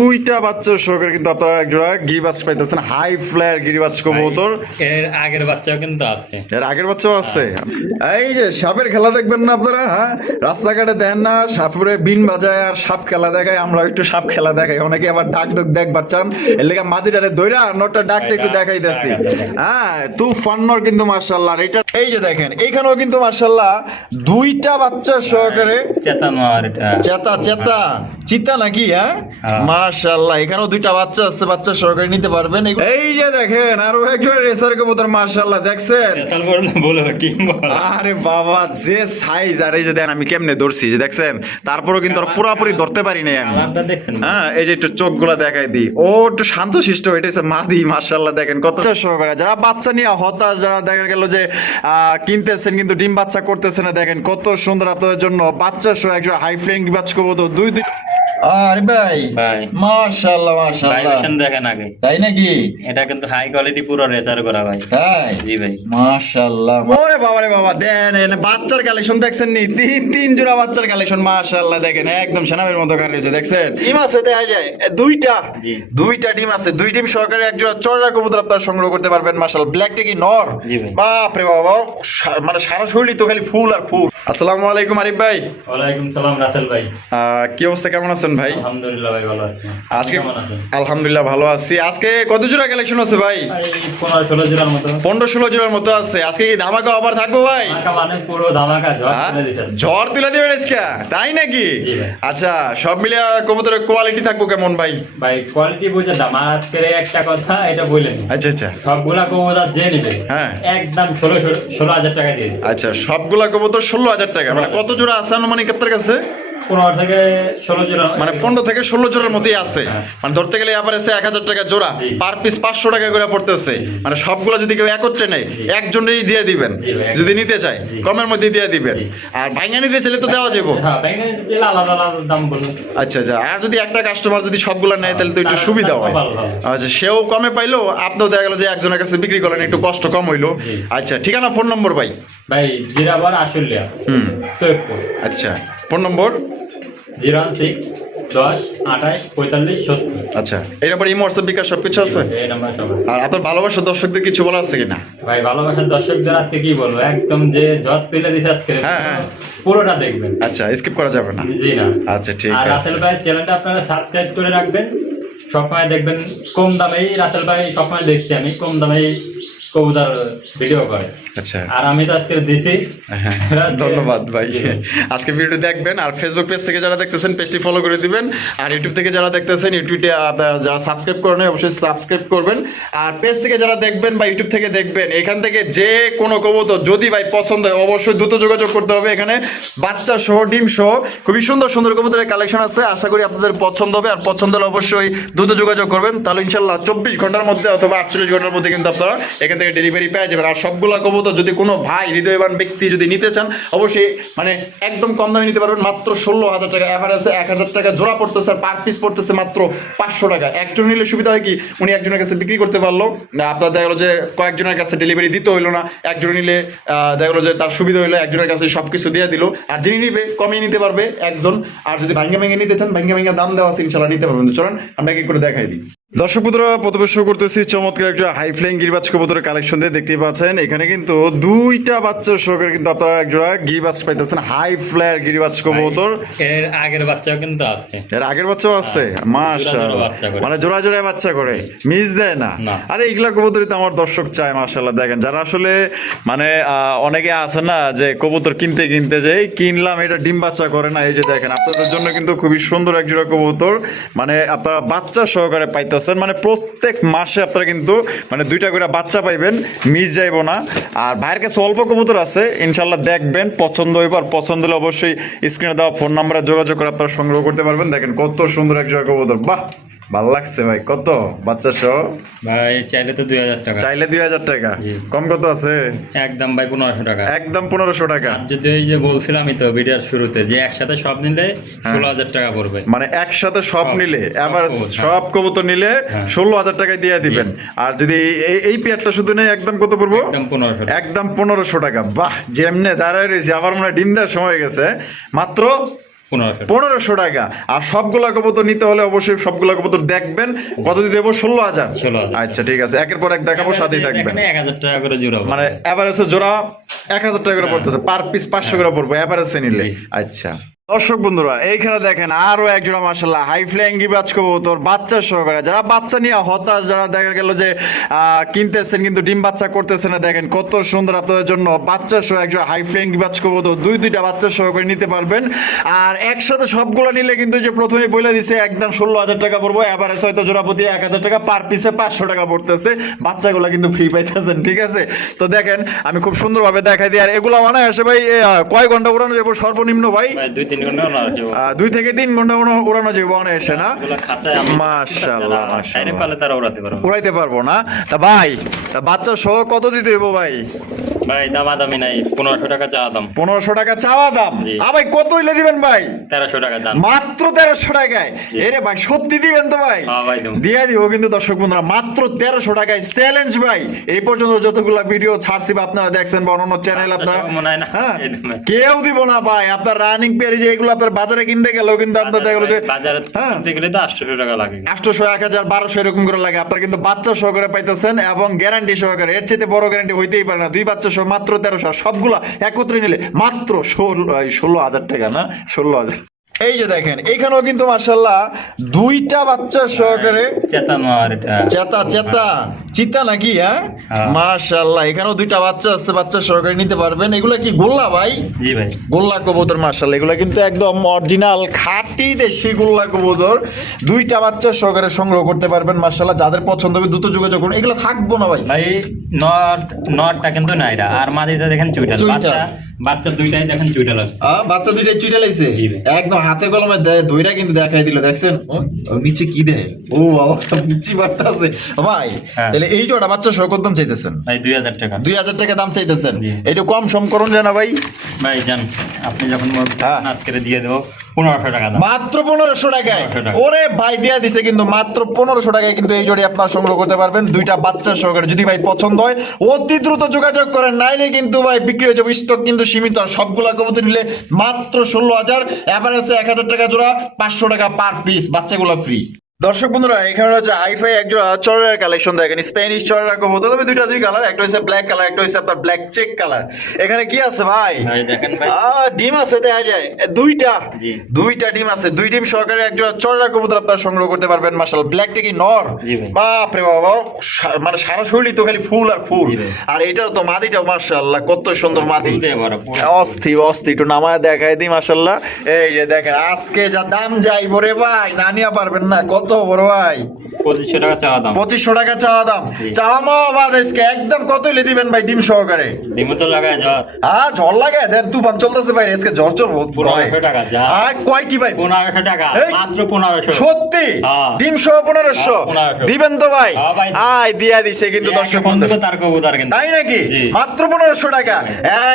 দুইটা বাচ্চার সহকারে কিন্তু আপনারা একজোড়া গিরিবাজ পাইতেছেন, হাই ফ্লায়ার গিরিবাজ কবুতর। এর আগের বাচ্চাও কিন্তু আছে, এর আগের বাচ্চাও আছে। এই যে সাপের খেলা দেখবেন না আপনারা, হ্যাঁ রাস্তাঘাটে দেন না সাপুরে বিন বাজায় আর সাপ খেলা দেখায়, আমরা একটু সাপ খেলা দেখাই, অনেকে আবার ডাক ডুক দেখবার চান, এর লেগে মাদিটারে দইরা নটা ডাকটা একটু দেখাইতেছি। হ্যাঁ তুফান্নর কিন্তু মাশাআল্লাহ। এটা এই যে দেখেন এইখানেও কিন্তু মাশাআল্লাহ দুইটা বাচ্চা সহকারে চেতা মার এটা চেতা চিতা নাকি? হ্যাঁ মাশাআল্লাহ, এখানেও দুইটা বাচ্চা আছে, বাচ্চা সহকারে নিতে পারবেন। এই যে দেখেন আরো একজন রেসার কবুতর মাশাআল্লাহ, দেখছেন? তারপর না বলে কি বল, আরে বাবা যে সাইজ, আর এই যে দেন আমি কেমনে ধরছি যে দেখছেন, তারপরও কিন্তু আর পুরোপুরি ধরতে পারি নাই আমি। হ্যাঁ এই যে একটু চোখগুলা দেখাই দিই, ও একটু শান্তশিষ্ট, এটা হচ্ছে মাদি মাশাআল্লাহ। দেখেন কত সহকারে যারা বাচ্চা নিয়ে হতাশ, যারা দেখা গেল যে কিনতেছেন কিন্তু ডিম বাচ্চা করতেছে না, দেখেন কত সুন্দর আপনাদের জন্য বাচ্চা সহ একজন হাই ফ্লাইং বাচ্চা কবুতর দুই। আরে ভাই মাশাআল্লাহ মাশাআল্লাহ, দেখেন আগে তাই নাকি? এটা কিন্তু হাই কোয়ালিটি পুরো রেসার করা ভাই। তাই? জি ভাই মাশাআল্লাহ। ওরে বাবা রে বাবা, দেন বাচ্চার কালেকশন দেখছেন নি? তিন জোড়া বাচ্চার কালেকশন মাশাআল্লাহ, দেখেন একদম সেনাবের মতো কার রয়েছে, দেখছেন? ডিম আছে দেখা যায় দুইটা ডিম আছে, দুই ডিম সহকারে এক জোড়া চড়া কবুতর আপনারা সংগ্রহ করতে পারবেন মাশাআল্লাহ। ব্ল্যাকটা কি নর? বাপ রে বাবা, মানে সারা শরীরই তো খালি ফুল আর ফুল। আসসালামু আলাইকুম আরিফ ভাই। ওয়ালাইকুম সালাম রাসেল ভাই। কি অবস্থা, কেমন আছেন ভাই? আলহামদুলিল্লাহ ভাই ভালো আছি। আজকে আলহামদুলিল্লাহ ভালো আছি। আজকে কত জোড়া কালেকশন আছে ভাই? 15-16 জোড়ার মতো। 15-16 জোড়ার মতো আছে। আজকে কি ধামাকা অফার থাকবো ভাই? মানে পুরো ধামাকা ঝড় তুলে দিবেন আজকে, তাই নাকি? আচ্ছা সব মিলে কবুতরের কোয়ালিটি থাকবো কেমন ভাই? ভাই কোয়ালিটি বুঝে দাম, আজকে একটা কথা এটা বললেন। আচ্ছা আচ্ছা, সবগুলা কবুতর যে নিবে হ্যাঁ একদম 16,000 টাকা দিয়ে। আচ্ছা সবগুলা কবুতর 16,000 টাকা। মানে কত জোড়া আছে আনুমানিক আপনার কাছে? 15 থেকে 16 জোড়া, মানে 15 থেকে 16 জোড়ার মতোই আছে। মানে ধরতে গেলে আবার আছে 1000 টাকা জোড়া, পার পিস 500 টাকা করে পড়তেছে। মানে সবগুলো যদি কেউ একত্রে নেয় একজনেই দিয়ে দিবেন, যদি নিতে চায় কমের মধ্যে দিয়ে দিবেন। আর ভাঙা নিতে চাইলে তো দেওয়া যাবে, হ্যাঁ ভাঙা নিতে চাইলে আলাদা আলাদা দাম বলুন। আচ্ছা আচ্ছা, আর যদি একটা কাস্টমার যদি সবগুলো নেয় তাহলে তো একটু সুবিধা হয়। আচ্ছা সেও কমে পাইলো, আপনিও দেখা গেল যে একজনের কাছে বিক্রি করেন, একটু কষ্ট কম হইলো। আচ্ছা ঠিকানা ফোন নম্বর ভাই? ভাই জিরাবার আশুলিয়া আচ্ছা ফোন নম্বর 06-10-28-45-70। আচ্ছা এই নাম্বার ইমো হোয়াটসঅ্যাপ বিকাশ সবকিছু আছে? আর আপনার ভালোবাসার দর্শকদের কিছু বলা আছে কিনা? ভাই ভালোবাসার দর্শকদের আজকে কি বলবো, একদম যে ঝড় তুলে দিছে আজকে, হ্যাঁ পুরোটা দেখবেন। আচ্ছা স্কিপ করা যাবে না? জি না। আচ্ছা ঠিক আছে। আর রাসেল ভাই চ্যানেলটা আপনারা সাবস্ক্রাইব করে রাখবেন, সবসময় দেখবেন কম দামেই। রাসেল ভাই সবসময় দেখছি আমি কম দামেই কবুতর ভিডিও করে। আচ্ছা আর আমি তো আজকে দিছি। ধন্যবাদ ভাই। আজকে ভিডিও দেখবেন, আর ফেসবুক পেজ থেকে যারা দেখতেছেন পেজটি ফলো করে দিবেন, আর ইউটিউব থেকে যারা দেখতেছেন ইউটিউবে যারা সাবস্ক্রাইব করেন অবশ্যই সাবস্ক্রাইব করবেন। আর পেজ থেকে যারা দেখবেন বা ইউটিউব থেকে দেখবেন, এখান থেকে যে কোনো কবুতর যদি ভাই পছন্দ হয় অবশ্যই দ্রুত যোগাযোগ করতে হবে। এখানে বাচ্চা সহ ডিম সহ খুবই সুন্দর সুন্দর কবুতরের কালেকশন আছে, আশা করি আপনাদের পছন্দ হবে। আর পছন্দ হলে অবশ্যই দ্রুত যোগাযোগ করবেন, তাহলে ইনশাল্লাহ 24 ঘন্টার মধ্যে অথবা 48 ঘন্টার মধ্যে কিন্তু আপনারা এখান থেকে ডেলিভারি পেয়ে যাবেন। আর সবগুলা কবুতর যদি কোনো ভাই হৃদয়বান ব্যক্তি যদি নিতে চান অবশ্যই মানে একদম কম দামে নিতে পারবেন, মাত্র 16,000 টাকা। এভারেজে 1000 টাকা জোড়া পড়তেছে, আর পার পিস পড়তেছে মাত্র 500 টাকা। একজন নিলে সুবিধা হয় কি, উনি একজনের কাছে বিক্রি করতে পারলো, আপনার দেখা গেলো যে কয়েকজনের কাছে ডেলিভারি দিতে হইলো না। একজন নিলে দেখা গেলো যে তার সুবিধা হইলো, একজনের কাছে সবকিছু দিয়ে দিল। আর যিনি নিবে কমই নিতে পারবে একজন। আর যদি ভাঙ্গা ভেঙে নিতে চান ভাঙ্গা ভেঙে দাম দেওয়া আছে, ইনশাল্লাহ নিতে পারবেন। চলেন আমরা কি করে দেখাই দিই। দর্শক বন্ধুরা প্রথমে শুরু করতেছি চমৎকার একটা হাই ফ্লাইং গিরিবাজ কবুতরের কালেকশন দিয়ে। দেখতেই পাচ্ছেন এখানে কিন্তু দুইটা বাচ্চার সহকারে কিন্তু আপনারা একজোড়া গিরিবাজ পাইতেছেন, হাই ফ্লায়ার গিরিবাজ কবুতর। এর আগের বাচ্চাও কিন্তু আছে, এর আগের বাচ্চাও আছে মাশাআল্লাহ, মানে জোড়া জোড়ায় বাচ্চা করে, মিস দেয় না। আরে এইগুলা কবুতরই তো আমার দর্শক চায় মাশাআল্লাহ। দেখেন যারা আসলে মানে অনেকে আছে না যে কবুতর কিনতে কিনতে যে কিনলাম এটা ডিম বাচ্চা করে না, এই যে দেখেন আপনাদের জন্য কিন্তু খুবই সুন্দর একজোড়া কবুতর, মানে আপনারা বাচ্চা সহকারে পাইতেছেন। মানে প্রত্যেক মাসে আপনারা কিন্তু মানে দুইটা করে বাচ্চা পাইবেন, মিস যাইব না। আর ভাইয়ের কাছে অল্প কবুতর আছে, ইনশাল্লাহ দেখবেন পছন্দ হইব। আর পছন্দ হলে অবশ্যই স্ক্রিনে দেওয়া ফোন নাম্বারে যোগাযোগ করে আপনারা সংগ্রহ করতে পারবেন। দেখেন কত সুন্দর এক জোড়া কবুতর, বাহ ভালো লাগছে ভাই। কত বাচ্চা সহ? ভাই চাইলে তো 2000 টাকা। চাইলে 2000 টাকা, কম কত আছে? একদম ভাই 1500 টাকা, একদম 1500 টাকা। যদি এই যে বলছিলাম আমি তো ভিডিওর শুরুতে যে একসাথে সব নিলে 16,000 টাকা পড়বে। মানে একসাথে সব নিলে এবার সব কবুতর নিলে 16,000 টাকায় দিয়ে দিবেন। আর যদি এই পেয়ারটা শুধু নেই একদম কত পড়বো? একদম 1500 টাকা। বাহ যেমনে দাঁড়ায় রয়েছে, আবার মনে ডিম দেওয়ার সময় গেছে। মাত্র 1500 1500 টাকা। আর সবগুলা কবুতর নিতে হলে অবশ্যই সবগুলা কবুতর দেখবেন। কত দিয়ে দেবো? 16,000। 16,000। আচ্ছা ঠিক আছে, একের পর এক দেখাবো, সাথেই থাকবেন। এখানে 1000 টাকা করে জোড়া পড়বে। মানে এভারেজে জোড়া 1000 টাকা করে পড়তেছে, পার পিস 500 করে পড়বে এভারেজে নিলে। আচ্ছা দর্শক বন্ধুরা, এইখানে দেখেন আরো একজোড়া মাশাআল্লাহ হাই ফ্লাইং গিরিবাজ কবুতর বাচ্চা সহকারে। যারা বাচ্চা নিয়ে হতাশ, যারা দেখা গেল যে কিনতেছেন কিন্তু ডিম বাচ্চা করতেছেন না, দেখেন কত সুন্দর আপনাদের জন্য বাচ্চা সহ একজোড়া হাই ফ্লাইং গিরিবাজ কবুতর দুইটা বাচ্চা সহকারে নিতে পারবেন। আর একসাথে সবগুলো নিলে কিন্তু যে প্রথমে বলে দিছে একদম 16,000 টাকা পড়বো, এভারেজ হয়তো জোড়া প্রতি 1,000 টাকা, পার পিসে 500 টাকা পড়তেছে। বাচ্চাগুলো কিন্তু ফ্রি পাইতেছেন, ঠিক আছে? তো দেখেন আমি খুব সুন্দরভাবে দেখাই দিই। আর এগুলো অনায়াসে ভাই কয় ঘন্টা উড়ানো যাবে সর্বনিম্ন ভাই? 2-3 ঘন্টা না 2 থেকে 3 ঘন্টা উড়ানো যাবে অনায়াসে না? এগুলো খাঁচায় আমি মাশাআল্লাহ সাইরে পালে তারা উড়াতে পারবো। উড়াইতে পারবো না। তা ভাই বাচ্চা সহ কত দিতে হইব ভাই? ভাই দামাদামি নাই, 1500 টাকা চাওয়া দাম। 1500 টাকা চাওয়া দাম। জি। ভাই কত হইলে দিবেন ভাই? 1300 টাকা দাম। মাত্র 1300 টাকায়? এরে ভাই সত্যি দিবেন তো ভাই? হ্যাঁ ভাই দেব। দিয়ে দিব কিন্তু দর্শক বন্ধুরা, মাত্র 1300 টাকায় চ্যালেঞ্জ ভাই। এই পর্যন্ত যতগুলা ভিডিও ছাড়ছি বা আপনারা দেখছেন বা অন্য চ্যানেল আপনারা, মনে হয় না হ্যাঁ এই দামে। কেউ দিব না ভাই। আপনার রানিং পেয়ারি যে এগুলো আপনার বাজারে কিনতে গেলেও কিন্তু আপনার দেখা গেলো যে বাজারে হ্যাঁ কিনতে গেলে তো 800 টাকা লাগে। 800, 1000, 1200 এরকম করে লাগে। আপনার কিন্তু বাচ্চা সহকারে পাইতেছেন এবং গ্যারান্টি সহকারে। এর চেয়ে বড় গ্যারান্টি হইতেই পারে না। 2 বাচ্চা সহ মাত্র 1300, সবগুলা একত্রে নিলে মাত্র 16,000 টাকা না? 16,000। এই যে দেখেন এইখানেও কিন্তু মাশাআল্লাহ 2টা বাচ্চা সহকারে চেতা মার এটা। চেতা চিতা নাকি? হ্যাঁ হ্যাঁ। মাশাআল্লাহ এখানেও 2টা বাচ্চা আছে, বাচ্চা সহকারে নিতে পারবেন। এগুলা কি গোল্লা ভাই? জি ভাই। গোল্লা কবুতর মাশাআল্লাহ, এগুলা কিন্তু একদম অরিজিনাল খাঁটি দেশি গোল্লা কবুতর। 2টা বাচ্চা সহকারে সংগ্রহ করতে পারবেন মাশাআল্লাহ। যাদের পছন্দ হবে দ্রুত যোগাযোগ করুন। এগুলা থাকবো না ভাই। ভাই নটটা কিন্তু নাইরা, আর মাদিটা দেখেন চুইটাল। চুইটাল। বাচ্চা দুইটাই দেখেন চুইটাল আছে। বাচ্চা 2টাই চুইটা লাইছে জি ভাই। একদম হাতে কলমে ধইরা কিন্তু দেখাই দিল, দেখছেন? ও নিচে কি দেয়? ও বাবা বুঝছি বার্তা আছে ভাই। হ্যাঁ। তাহলে এই জোড়া বাচ্চা সহ কত দাম চাইতেছেন? ভাই 2000 টাকা। 2000 টাকা দাম চাইতেছেন। জি। একটু কম সম করুন জানা ভাই। ভাই জান, আপনি যখন হ্যাঁ। আজকে দিয়ে দেবো 1500 টাকা দাম। মাত্র 1500 টাকায়? 1500 টাকা। ওরে ভাই দিয়া দিছে কিন্তু মাত্র 1500 টাকায় কিন্তু এই জোড়ি আপনারা সংগ্রহ করতে পারবেন 2টা বাচ্চা সহকারে। যদি ভাই পছন্দ হয় অতি দ্রুত যোগাযোগ করেন, নাইলে কিন্তু ভাই বিক্রি হয়ে যাবে। স্টক কিন্তু সীমিত। আর সবগুলা কবুতর নিলে মাত্র 16,000, এভারেজে 1000 টাকা জোড়া, 500 টাকা পার পিস, বাচ্চাগুলো ফ্রি। দর্শক বন্ধুরা এখানে হচ্ছে আইফাই একজোড়া চরের কালেকশন দেখেন, স্প্যানিশ চরের কবুতর। তবে 2 কালার, একটা হচ্ছে ব্ল্যাক কালার, একটা হচ্ছে আপনার ব্ল্যাক চেক কালার। এখানে কি আছে ভাই? ভাই দেখেন ভাই। ডিম আছে দেখা যায় 2টা। জি। 2টা ডিম আছে, 2 ডিম সহকারে একজোড়া চরের কবুতর আপনারা সংগ্রহ করতে পারবেন মাশাআল্লাহ। ব্ল্যাকটা কি নর? জি ভাই। বাপরে বাবা, মানে সারা শরীরই তো খালি ফুল আর ফুল। জি ভাই। আর এটাও তো মাদিটাও মাশাআল্লাহ কত সুন্দর মাদি। ফুল দিয়ে ভরা, পুরো। অস্থির একটু নামায় দেখাই দিই মাশাআল্লাহ। এই যে দেখেন আজকে যা দাম যাই বরে ভাই, না নিয়ে পারবেন না। কত বড় ভাই? 2500 টাকা চাওয়া দাম। 2500 টাকা চাওয়া দাম। জি। চাওয়া মাওয়া আজকে একদম কত হইলে দিবেন ভাই ডিম সহকারে? ডিমও তো লাগায় যা। ঝড় লাগে দেন, তুফান চলতেছে ভাই, আজকে ঝড় চলবো। 1500 টাকা যা। কয় কি ভাই? 1500 টাকা, এই, মাত্র 1500। সত্যি? হ্যাঁ। ডিম সহ 1500 হ্যাঁ, 1500 দিবেন তো ভাই? হ্যাঁ ভাই। আয় দিয়া দিছে কিন্তু দর্শক বন্ধু। তার কবুতর কিন্তু। তাই নাকি? জি। মাত্র 1500 টাকা,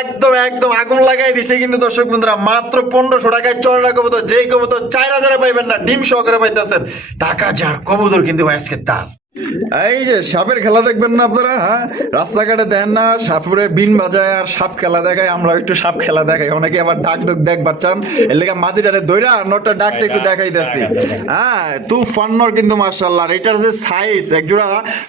একদম একদম আগুন লাগাই দিছে কিন্তু দর্শক বন্ধুরা। মাত্র 1500 টাকায় চড়া কবুতর, যেই কবুতর 4000 পাইবেন না, ডিম সহকারে পাইতেছেন। টাকা যার কবুতর কিন্তু ভাই আজকে তার। এই যে সাপের খেলা দেখবেন না আপনারা? হ্যাঁ, রাস্তাঘাটে দেন না সাপুরে বিন বাজায় আর সাপ খেলা দেখায়। আমরা একটু সাপ খেলা দেখাই, অনেকে আবার ডাক ডুক দেখবার চান, এর লেগে মাদিটারে দইরা নটা ডাকটা একটু দেখাইতেছি। হ্যাঁ, তুফান্নর কিন্তু মাশাআল্লাহ। আর এটার যে সাইজ, একজোড়া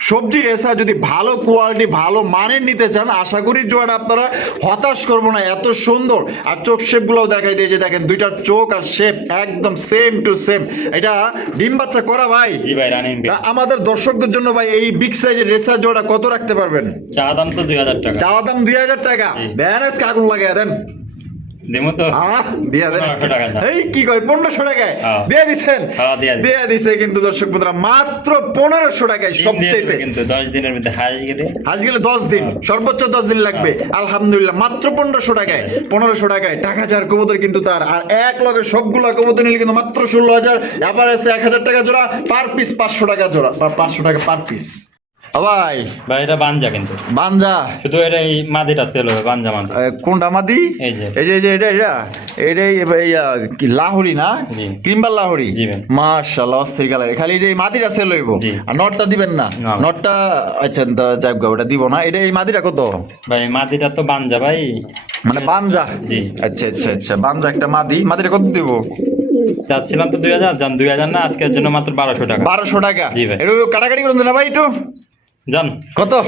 সবজি রেসা যদি ভালো কোয়ালিটি ভালো মানের নিতে চান, আশা করি জোড়াটা আপনারা হতাশ করবো না, এত সুন্দর। আর চোখ শেপ গুলোও দেখাই দিয়েছে, দেখেন 2টার চোখ আর শেপ একদম সেম টু সেম। এটা ডিম বাচ্চা করা ভাই? জি ভাই, রানিং। আমাদের দর্শকদের জন্য ভাই এই বিগ সাইজের রেসার জোড়া কত রাখতে পারবেন? চাওয়া দাম তো 2000 টাকা। চাওয়া দাম 2000 টাকা। দেন আজকে আগুন লাগিয়ে দেন। দেমো তো। দিয়া দেন। 1500 টাকা দাম। এই কি কয় 1500 টাকায় হ্যাঁ। দিয়ে দিছেন? হ্যাঁ, দিয়ে দিছে কিন্তু দর্শক বন্ধুরা মাত্র 1500 টাকায় সবচেয়ে। কিন্তু 10 দিনের মধ্যে হাই গেলে, আজ গেলে 10 দিন, সর্বোচ্চ 10 দিন লাগবে। আলহামদুলিল্লাহ মাত্র 1500 টাকায়। 1500 টাকায় টাকা যার কবুতর কিন্তু তার। আর এক লগে সবগুলা কবুতর নিলে কিন্তু মাত্র 16,000, আবার আছে 1000 টাকা জোড়া, পার পিস 500 টাকা জোড়া বা 500 টাকা পার পিস। ভাই ভাই এটা বানজা কিন্তু। বানজা? শুধু এটা এই মাদিটা সেল হবে, বানজা মাদি। কোনটা মাদি? এই যে এটাই কি লাহোরি না? জি। ক্রিমবাল লাহোরি। জি ভাই। মাশাআল্লাহ অস্থির কালার। খালি যে এই মাদিটা সেল হইব, জি। আর নটটা দিবেন না? না। নটটা আচ্ছা যাক ওটা দিব না। এটা এই মাদিটা কত? ভাই মাদিটা তো বানজা ভাই, মানে বানজা। জি। আচ্ছা আচ্ছা আচ্ছা, বানজা একটা মাদিটা কত দিব? চাচ্ছিলাম তো 2000, যান 2000 না, আজকের জন্য মাত্র 1200 টাকা। 1200 টাকা। জি ভাই। একটু কাটাকাটি করুন না ভাই একটু। যান কত?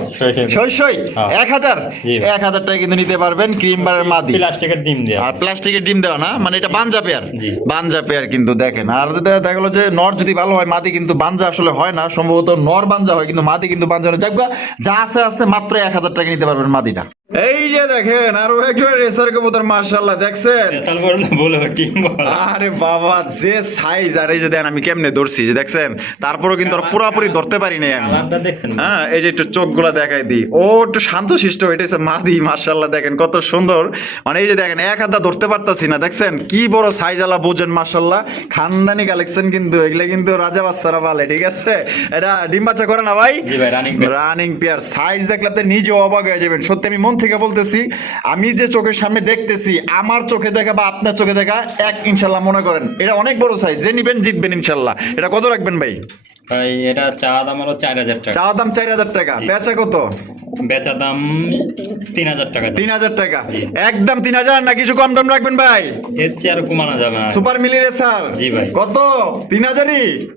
সই হ্যাঁ। 1000। জি ভাই। 1000 টাকা কিন্তু নিতে পারবেন ক্রিম বারের মাদি। প্লাস্টিকের ডিম দেয়া। আর প্লাস্টিকের ডিম দেওয়া না, মানে এটা বানজা পেয়ার। জি। বানজা পেয়ার কিন্তু দেখেন। আর দেখা গেলো যে নর যদি ভালো হয়, মাদি কিন্তু বানজা আসলে হয় না, সম্ভবত নর বানজা হয়, কিন্তু মাদি কিন্তু বানজা হয় না। যাক যা আছে আছে, মাত্র 1000 টাকা নিতে পারবেন মাদিটা। এই যে দেখেন আরো একজন রেসার কবুতর, মাশাআল্লাহ দেখছেন। তারপর বলে কি বল। আরে বাবা যে সাইজ, আর এই যে দেখেন আমি কেমনে ধরছি, যে দেখছেন, তারপরেও কিন্তু আর পুরোপুরি ধরতে পারি নাই আমি। কালারটা দেখছেন? হ্যাঁ, এই যে একটু চোখগুলা দেখাই দিই, ও একটু শান্তশিষ্ট, এটা হচ্ছে মাদি। মাশাআল্লাহ দেখেন কত সুন্দর, মানে এই যে দেখেন এক হাতে ধরতে পারতাছি না, দেখছেন কি বড় সাইজ আলা, বোঝেন মাশাআল্লাহ। খানদানি কালেকশন কিন্তু এগুলা, কিন্তু রাজা বাচ্চারা বলে, ঠিক আছে। এটা ডিম বাচ্চা করে না ভাই? জি ভাই, রানিং পেয়ার। সাইজ দেখলে আপনি নিজে অবাক হয়ে যাবেন। সত্যি আমি মন থেকে বলতেছি, আমি যে চোখের সামনে দেখতেছি, আমার চোখে দেখা বা আপনার চোখে দেখা এক, ইনশাল্লাহ মনে করেন এটা অনেক বড় সাইজ। যে নিবেন জিতবেন ইনশাল্লাহ। এটা কত রাখবেন ভাই? ভাই এটা চা দাম হলো 4000 টাকা। চা দাম 4000 টাকা, বেচা কত? বেচা দাম 3000 টাকা। 3000 টাকা একদম 3000, না কিছু কম দাম রাখবেন ভাই? এর চেয়ে আর কমানো যাবে না। সুপার মিলি রেসার। জি ভাই। কত? 3000ই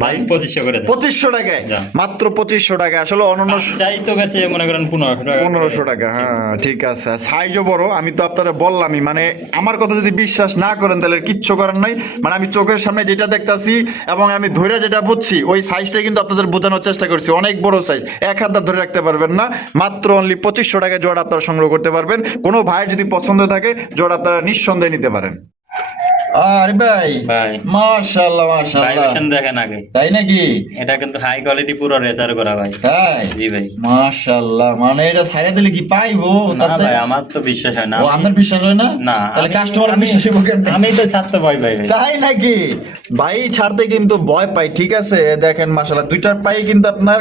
ভাই 2500 করে দেন। 2500 টাকায়, যা। মাত্র 2500 টাকা। আসলে অনন্য চাই তো গেছে মনে করেন 1500 টাকা। 1500 টাকা, হ্যাঁ ঠিক আছে। সাইজও বড়, আমি তো আপনারা বললামই, মানে আমার কথা যদি বিশ্বাস না করেন তাহলে কিচ্ছু করার নাই। মানে আমি চোখের সামনে যেটা দেখতাছি এবং আমি ধরে যেটা বুঝছি, ওই সাইজটা কিন্তু আপনাদের বোঝানোর চেষ্টা করছি। অনেক বড় সাইজ, এক হাত ধরে রাখতে পারবেন না। মাত্র অনলি 2500 টাকায় জোড়া আপনারা সংগ্রহ করতে পারবেন। কোনো ভাইয়ের যদি পছন্দ থাকে, জোড়া আপনারা নিঃসন্দেহে নিতে পারেন। আরে ভাই, ভাই মাশাআল্লাহ মাশাআল্লাহ, ভাইবেশন দেখেন আগে। তাই নাকি? এটা কিন্তু হাই কোয়ালিটি পুরো রেজার করা ভাই। তাই? জি ভাই। মাশাআল্লাহ, মানে এটা ছাইরা দিলে কি পাইবো? না তাতে ভাই, আমার তো বিশ্বাস হয় না। ও, আপনার বিশ্বাস হয় না? না, তাহলে আমি- কাস্টমার আমি- বিশ্বাস হবে কেমনে? আমি তো ছাড়তে ভয় পাই ভাই। তাই নাকি? ভাই ছাড়তে কিন্তু ভয় পাই, ঠিক আছে। দেখেন মাশাআল্লাহ, দুইটার পায়ে কিন্তু আপনার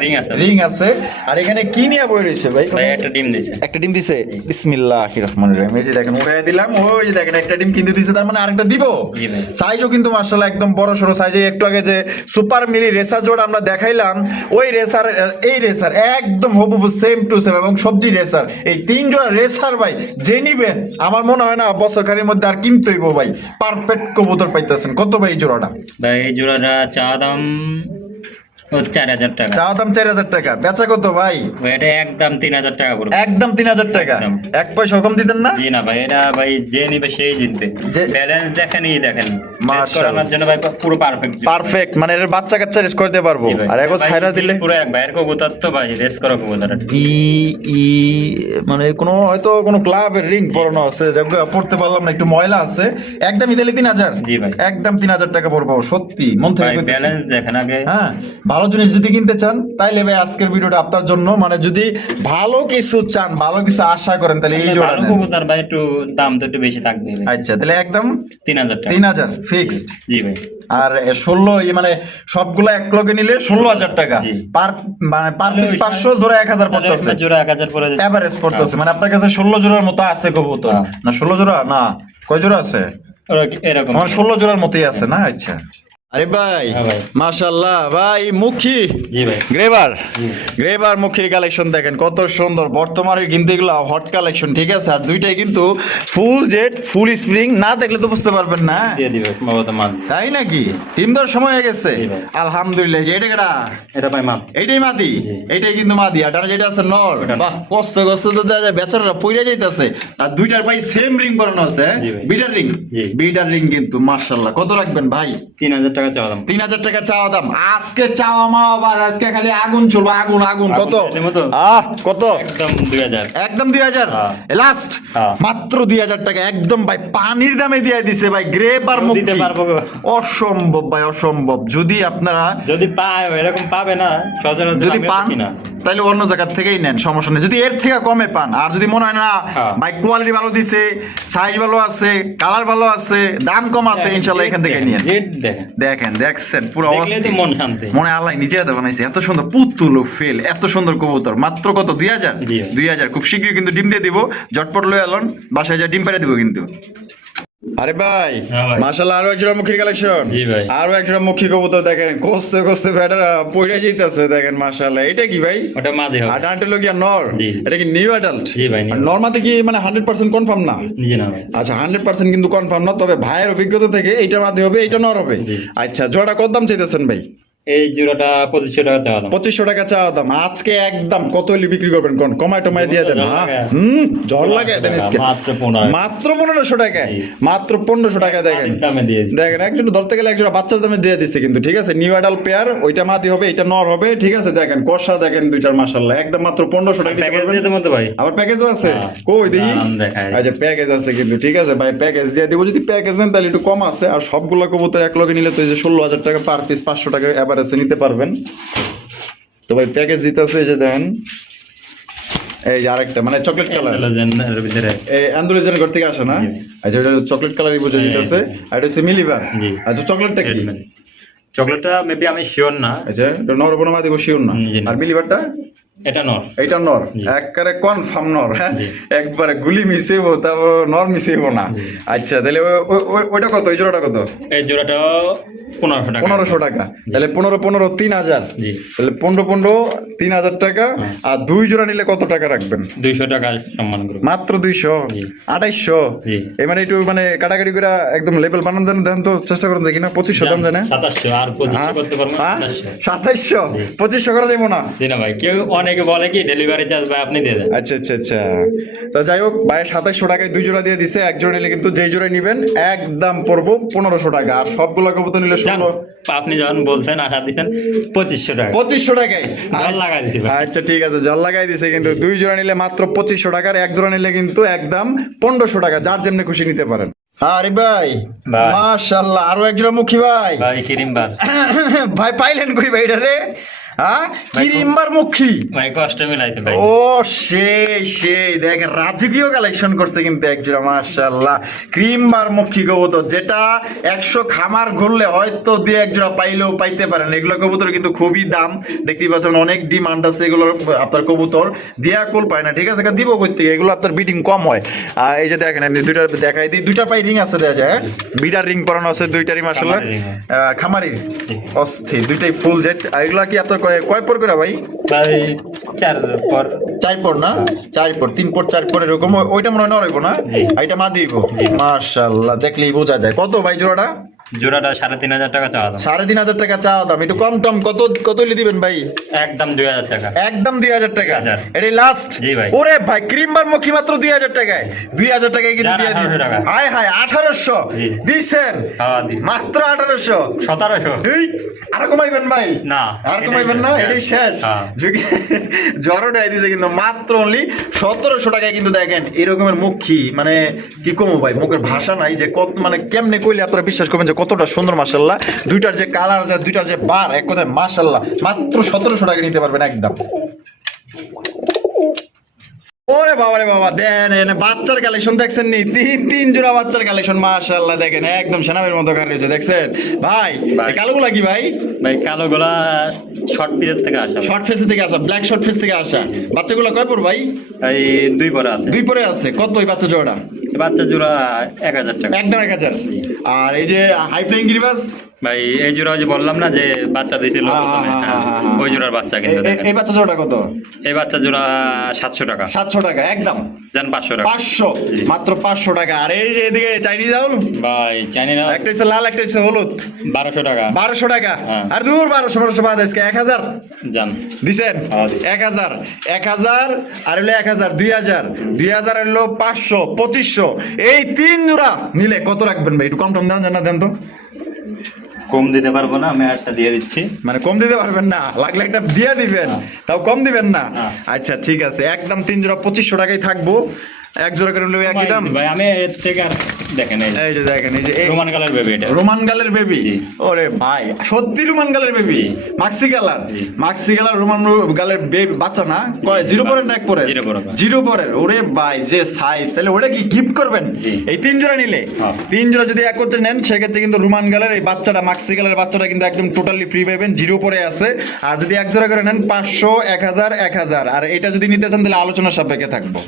ring আছে। রিং আছে। আর এখানে কি নিয়ে বই রয়েছে ভাই? ভাই একটা ডিম দিছে। একটা ডিম দিছে। বিসমিল্লাহির রহমানির রহিম। এই যে দেখেন উড়াই দিলাম, ওই যে দেখেন একটা ডিম কিন্তু দিছে, তার মানে আরেকটা দিব। জি ভাই। সাইজও কিন্তু মাশাআল্লাহ একদম বড় সরো সাইজে। একটু আগে যে সুপার মিলি রেসার জোড়া আমরা দেখাইলাম, ওই রেসার এই রেসার একদম হুবহু সেম টু সেম, এবং সবজি রেসার, এই তিন জোড়া রেসার ভাই যে নিবেন, আমার মনে হয় না বছর খানির মধ্যে আর কিনতে হইব ভাই। পারফেক্ট কবুতর পাইতেছেন। কত ভাই এই জোড়াটা? ভাই এই জোড়াটা চা দাম 4000 টাকা। চা দাম 4000 টাকা, বেচা কত ভাই? ভাই এটা একদম 3000 টাকা পড়বে। একদম 3000 টাকা। একদম। এক পয়সা কম দিতেন না? জি না ভাই, এটা ভাই যে নিবে সেই জিতবে। যে- ব্যালেন্স দেখেন, এই দেখেন মাশাআল্লাহ। করানোর জন্য ভাই পুরো পারফেক্ট। পারফেক্ট, মানে এর বাচ্চা কাচ্চা রেস করতে পারবো। আর এখন ছাইরা দিলে পুরো এক ভাইয়ের কবুতর তো ভাই, রেস করা কবুতর। বি ই, মানে কোনো হয়তো কোনো ক্লাবের রিং পরানো আছে, যাকে পড়তে পারলাম না, একটু ময়লা আছে। একদম দিলে 3000। জি ভাই। একদম 3000 টাকা পড়বো, সত্যি মন থেকে ভাই কইতেছি। ব্যালেন্স দেখেন আগে। হ্যাঁ, ভালো জিনিস যদি কিনতে চান তাইলে ভাই আজকের ভিডিওটা আপনার জন্য। মানে যদি ভালো কিছু চান, ভালো কিছু আশা করেন, তাহলে এই জোড়া ভালো নেন। কবুতর ভাই একটু দাম তো একটু বেশি থাকবে ভাই। আচ্ছা, তাহলে একদম 3000 টাকা। 3000 ফিক্সড। জি ভাই। আর 16 মানে সবগুলো এক লগে নিলে 16000 টাকা জি। পার, মানে পার পিস 500, জোড়া 1000 পড়তেছে। জোড়া 1000 পড়ে যাচ্ছে। এভারেজ পড়তেছে। মানে আপনার কাছে 16 জোড়ার মতো আছে কবুতর? হ্যাঁ। না 16 জোড়া না, কয় জোড়া আছে? এরকম। আমার 16 জোড়ার মতোই আছে না? আচ্ছা। আরে ভাই, হ্যাঁ ভাই। মাশাআল্লাহ ভাই, মুখী জি ভাই। গ্রেবার, জি। গ্রেবার মুখীর কালেকশন দেখেন কত সুন্দর। বর্তমানে কিন্তু এগুলো হট কালেকশন, ঠিক আছে। আর দুইটাই কিন্তু ফুল জেড, ফুল স্প্রিং, না দেখলে তো বুঝতে পারবেন না। দিয়ে দিবে সম্ভবত মান। তাই নাকি? টিম দেওয়ার সময় হয়ে গেছে? জি ভাই। আলহামদুলিল্লাহ। যে এটা কেডা? এটা ভাই মান। এইটাই মাদি? জি। এইটাই কিন্তু মাদি। আর ডানা যেটা আছে নর। ওটা নর। বাহ, কষ্ট কষ্ট তো দেখা যায়, বেচারারা পইরা যাইতাছে। আর দুইটার ভাই সেম রিং পরানো আছে। জি ভাই। বিটার রিং। জি। বিটার রিং কিন্তু মাশাআল্লাহ। কত রাখবেন ভাই? 3000 টাকা চাওয়া দাম। 3000 টাকা চাওয়া দাম। আজকে চাওয়া মা আবার, আজকে খালি আগুন চলবে, আগুন আগুন। কত? আগুন মতো? কত? একদম 2000। একদম 2000 হ্যাঁ। লাস্ট। হ্যাঁ। মাত্র 2000 টাকা একদম ভাই, পানির দামে দিয়ে দিছে ভাই। গ্রেপ আর কেউ দিতে মুক্তি, পারবো গো। অসম্ভব ভাই, অসম্ভব। যদি আপনারা যদি পায় এরকম পাবে না সচরাচর, যদি আমিও পান দেখি না। তাহলে অন্য জায়গা থেকেই নেন, সমস্যা নেই। যদি এর থেকে কমে পান, আর যদি মনে হয় না হ্যাঁ। ভাই কোয়ালিটি ভালো দিছে, সাইজ ভালো আছে, কালার ভালো আছে, দাম কম আছে, ইনশাআল্লাহ এখান থেকে নিয়ে রেট দেখেন। দেখেন, দেখছেন পুরো দেখলে অবস্থা। তো মন শান্তি। মনে আল্লাহ নিজে হাতে বানাইছে। এত সুন্দর পুতুল ফেল, এত সুন্দর কবুতর। মাত্র কত? 2000। জি। 2000। খুব শীঘ্রই কিন্তু ডিম দিয়ে দিব। ঝটপট লয়ে আলন, বাসায় যা ডিম পেড়ে দিব কিন্তু। আরে ভাই হ্যাঁ ভাই। মাশাআল্লাহ আরো একজোড়া মুখীর কালেকশন। জি ভাই। আরো একজোড়া মুখী কবুতর দেখেন কষতে কষতে ভেড়া পড়ে যাইতেছে দেখেন মাশাআল্লাহ। এটা কি ভাই? ওটা মাঝে হবে। আডাল্টলোগিয়া নর। জি। এটা কি নিউ অ্যাডাল্ট? জি ভাই, new। নরমাতে কি মানে 100% কনফার্ম না? জি না ভাই। আচ্ছা 100% কিন্তু কনফার্ম না, তবে ভাইয়ের অভিজ্ঞতা থেকে এইটা মাঝে হবে এইটা নর হবে। জি। আচ্ছা জোড়া কত দাম চাইতেছেন ভাই? এই জোড়াটা 2500 টাকা চাওয়া দাম। 2500 টাকা চাওয়া দাম। আজকে একদম কত হলে বিক্রি করবেন কোন? কমায় টমায় দিয়ে দেন। ঝড় হ্যাঁ লাগায়। ঝড় লাগায় দেন আজকে। মাত্র 15। মাত্র 1500 টাকায়। জি। মাত্র 1500 টাকা দেখেন। মাটির দামে দিয়ে দিচ্ছি। দেখেন একজন ধরতে গেলে একজন বাচ্চার দামে দিয়ে দিচ্ছে কিন্তু ঠিক আছে। নিউ অ্যাডাল্ট পেয়ার, ওইটা মাদি হবে এটা নর হবে ঠিক আছে। দেখেন কষা দেখেন দুইটার মাশাআল্লাহ একদম মাত্র 1500 টাকা দিতে প্যাকেজ পারবেন। দিতে মতো ভাই। আবার প্যাকেজও আছে? হ্যাঁ। কই দেখি। দাম দেখাই। আচ্ছা প্যাকেজ আছে কিন্তু ঠিক আছে ভাই, প্যাকেজ দিয়ে দিব। যদি প্যাকেজ নেন তাহলে একটু কম আছে, আর সবগুলো কবুতর এক লগে নিলে তো এই যে 16000 টাকা পার পিস 500 টাকা এভারেজে নিতে পারবেন। তো ভাই প্যাকেজ দিতে আছে এই যে দেখেন এই যে আরেকটা মানে চকলেট কালার, এর ভিতরে এই অ্যান্ড্রোজেনের ঘর থেকে আসে না? জি। আচ্ছা এটা চকলেট কালারই বুঝে দিতেছে, আর এটা হচ্ছে মিলিবার। জি। আচ্ছা চকলেটটা কি? চকলেটটা মেবি আমি শিওর না। আচ্ছা এটা নর বনা মাদি বসিও না। জি। আর মিলিবারটা? এটা নর। এইটা নর, জি। একবারে কনফার্ম নর। হ্যাঁ জি। একবারে গুলি মিশাইবো তারপর নর মিশাইবো না। জি। আচ্ছা তাহলে ওইটা কত? ওই জোড়াটা কত? এই জোড়াটা 1500 টাকা। 1500 টাকা। তাহলে 15 3000। জি। তাহলে 15 3000 টাকা। হ্যাঁ। আর দুই জোড়া নিলে কত টাকা রাখবেন? 200 টাকা সম্মান করব। মাত্র 200। জি। 2800। জি। এই মানে একটু মানে কাটাকাটি করে একদম লেভেল বানান দেন দেন তো চেষ্টা করেন দেখি না। 2500 দাম জানে? 2700 আর 2500 করতে পারবো না। 2700 জি। 2500 করা যাবো না। জি না ভাই, কেউ অনেকে বলে কি ডেলিভারি চার্জ ভাই আপনি দিয়ে দেন। আচ্ছা আচ্ছা আচ্ছা। তো যাই হোক ভাই 2700 টাকায় দুই জোড়া দিয়ে দিছে। এক জোড়া নিলে কিন্তু যেই জোড়া নিবেন একদম পড়বো 1500 টাকা। আর সবগুলো কবুতর নিলে জান, 16। আপনি যখন বলছেন আশা দিচ্ছেন 2500 টাকা 2500 টাকায় জল লাগাই দিতে পারি। আচ্ছা ঠিক আছে জল লাগাই দিছে কিন্তু দুই জোড়া নিলে মাত্র 2500 টাকার, এক জোড়া নিলে কিন্তু একদম 1500 টাকা। যার যেমনি খুশি নিতে পারেন। আরে ভাই ভাই। মাশাআল্লাহ আরো এক জোড়া মুখী ভাই। ভাই কিরিমবার ভাই পাইলেন কই ভাই এটা রে? হ্যাঁ কি রিম্বার মুখী? ভাই কষ্ট মিলাইতে ভাই। ও সেই দেখেন রাজকীয় কালেকশন করছে কিন্তু একজোড়া মাশাআল্লাহ ক্রিমবার মুখী কবুতর, যেটা 100 খামার ঘুরলে হয়তো দিয়ে একজোড়া পাইলেও পাইতে পারেন। এগুলো কবুতর কিন্তু খুবই দাম, দেখতেই পাচ্ছেন অনেক ডিমান্ড আছে এগুলোর। আপনার কবুতর দিয়া কুল পায় না ঠিক আছে, দিব কই থেকে? এগুলো আপনার বিডিং কম হয়। আর এই যে দেখেন আমি দুইটা দেখাই দিই, দুইটা পাই রিং আছে দেয়া যায়। বিডার রিং পরানো আছে দুইটারই মাশাআল্লাহ। খামারি ring। খামারির জি। অস্থির দুইটাই ফুল জেট। আর এগুলা কি আপনার কয় পর করে ভাই? ভাই 4 পর 4 পর না? 4 পর 3 পর 4 পর এরকম। ওইটা মনে হয় নড়াইবো না? জি। এইটা মা দিব। মাশাআল্লাহ দেখলেই বোঝা যায়। কত ভাই জোড়াটা? জোড়াটা 3500 টাকা চাওয়া দাম। 3500 টাকা চাওয়া দাম। একটু কম টম কত হলে দিবেন ভাই? একদম 2000 টাকা। একদম 2000 টাকা। 2000 এটাই লাস্ট? জি ভাই। ওরে ভাই ক্রিমবার মুখী মাত্র 2000 টাকায়। 2000 টাকায় কিন্তু যান, দিয়ে দিস। 1800 টাকা। হায় হায় 1800 জি। দিছেন? হ্যাঁ দি মাত্র 1800। 1700। এই আর কমাইবেন ভাই? না আর কমাইবেন না? এটাই শেষ। হ্যাঁ। জড়োটাই দিছে কিন্তু মাত্র অনলি 1700 টাকায়। কিন্তু দেখেন এরকমের মুখী মানে কি কমো ভাই, মুখের ভাষা নাই যে কত মানে কেমনে কইলে আপনারা বিশ্বাস করবেন যে কতটা সুন্দর মাশাআল্লাহ। দুইটার যে কালার আছে দুইটার যে বার এক কথায় মাশাআল্লাহ মাত্র 1700 টাকা নিতে পারবেন একদম। ওরে বাবা রে বাবা দেন বাচ্চার কালেকশন দেখছেন নি? তিন জোড়া বাচ্চার কালেকশন মাশাআল্লাহ দেখেন একদম সেনাবের মতো কার রয়েছে দেখছেন ভাই। এই কালোগুলা কি ভাই? ভাই কালো গোলা শর্ট পিরিয়ড থেকে আসা। শর্ট ফেস থেকে আসা, ব্ল্যাক শর্ট ফেস থেকে আসা। বাচ্চাগুলো কয় পর ভাই? এই 2 পরে আছে। 2 পরে আছে। কত ওই বাচ্চা জোড়া? বাচ্চা জোড়া 1000 টাকা। একদম 1000। আর এই যে হাই ফ্লাইং গিরিবাস ভাই এই জোড়া যে বললাম না যে বাচ্চা দিছিল প্রথমে, ওই জোড়ার বাচ্চা কিন্তু দেখেন। এই বাচ্চা জোড়া কত? এই বাচ্চা জোড়া 700 টাকা। 700 টাকা একদম। জান 500 টাকা। 500 মাত্র 500 টাকা। আর এই যে এদিকে চাইনিজ আউল ভাই চাইনি না, একটা হচ্ছে লাল একটা হচ্ছে হলুদ 1200 টাকা। 1200 টাকা। হ্যাঁ। আর দূর 1200 বাদ আজকে 1000 জান দিছেন। হ্যাঁ। 1000 আর হলো 1000 2000 হলো 500 2500। এই তিন জোড়া নিলে কত রাখবেন ভাই? একটু কম টম দেন দেন তো। কম দিতে পারবো না, আমি একটা দিয়ে দিচ্ছি। মানে কম দিতে পারবেন না? লাগলে একটা দিয়ে দিবেন, তাও কম দিবেন না? না। আচ্ছা ঠিক আছে একদম তিন জোড়া 2500 টাকায় থাকবো। এক জোড়া করে নেবে একই দাম। ভাই আমি এর থেকে আর দেখেন এই যে দেখেন এই যে রোমান কালার বেবি এটা। রোমান গালের বেবি। জি। ওরে ভাই সত্যি রোমান গালের বেবি? জি। মাক্সি গালার? জি। মাক্সি গালার রোমান গালের বেবি বাচ্চা না? কয় 0 পরের না 1 পরের? 0 পরের। 0 পরের। ওরে ভাই যে সাইজ, তাহলে ওটা কি গিফট করবেন? জি। এই তিন জোড়া নিলে? হ্যাঁ। তিন জোড়া যদি এক করতে নেন সেক্ষেত্রে কিন্তু রোমান গালের এই বাচ্চাটা মাক্সি গালের বাচ্চাটা কিন্তু একদম টোটালি ফ্রি পাবেন, 0 পরে আছে। আর যদি এক জোড়া করে নেন 500 1000 1000। আর এটা যদি নিতে চান তাহলে আলোচনা সাপেক্ষে থাকবো।